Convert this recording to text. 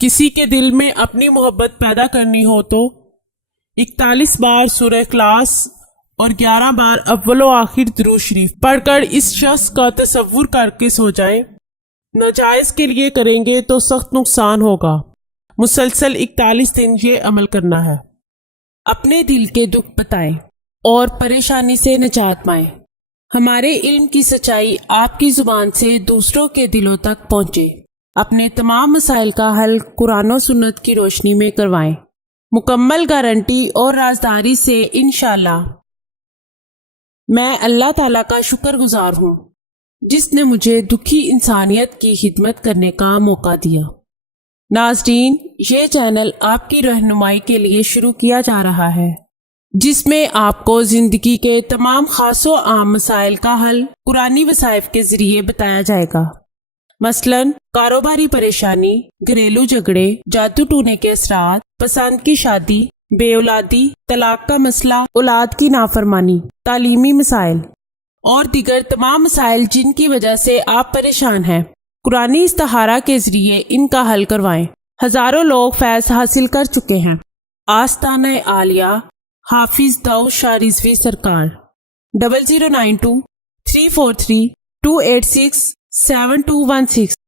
کسی کے دل میں اپنی محبت پیدا کرنی ہو تو 41 بار سورہ اخلاص اور 11 بار اول و آخر درود شریف پڑھ کر اس شخص کا تصور کر کے سو جائیں۔ ناجائز کے لیے کریں گے تو سخت نقصان ہوگا۔ مسلسل 41 دن یہ عمل کرنا ہے۔ اپنے دل کے دکھ بتائیں اور پریشانی سے نجات پائیں۔ ہمارے علم کی سچائی آپ کی زبان سے دوسروں کے دلوں تک پہنچے۔ اپنے تمام مسائل کا حل قرآن و سنت کی روشنی میں کروائیں، مکمل گارنٹی اور رازداری سے انشاءاللہ۔ میں اللہ تعالیٰ کا شکر گزار ہوں جس نے مجھے دکھی انسانیت کی خدمت کرنے کا موقع دیا۔ ناظرین، یہ چینل آپ کی رہنمائی کے لیے شروع کیا جا رہا ہے، جس میں آپ کو زندگی کے تمام خاص و عام مسائل کا حل قرآنی وظائف کے ذریعے بتایا جائے گا۔ مثلاً کاروباری پریشانی، گھریلو جھگڑے، جادو ٹونے کے اثرات، پسند کی شادی، بے اولادی، طلاق کا مسئلہ، اولاد کی نافرمانی، تعلیمی مسائل اور دیگر تمام مسائل جن کی وجہ سے آپ پریشان ہیں، قرآنی استخارہ کے ذریعے ان کا حل کروائیں۔ ہزاروں لوگ فیض حاصل کر چکے ہیں۔ آستانہ عالیہ حافظ داؤد شاہ رضوی سرکار 0092 343 286 7216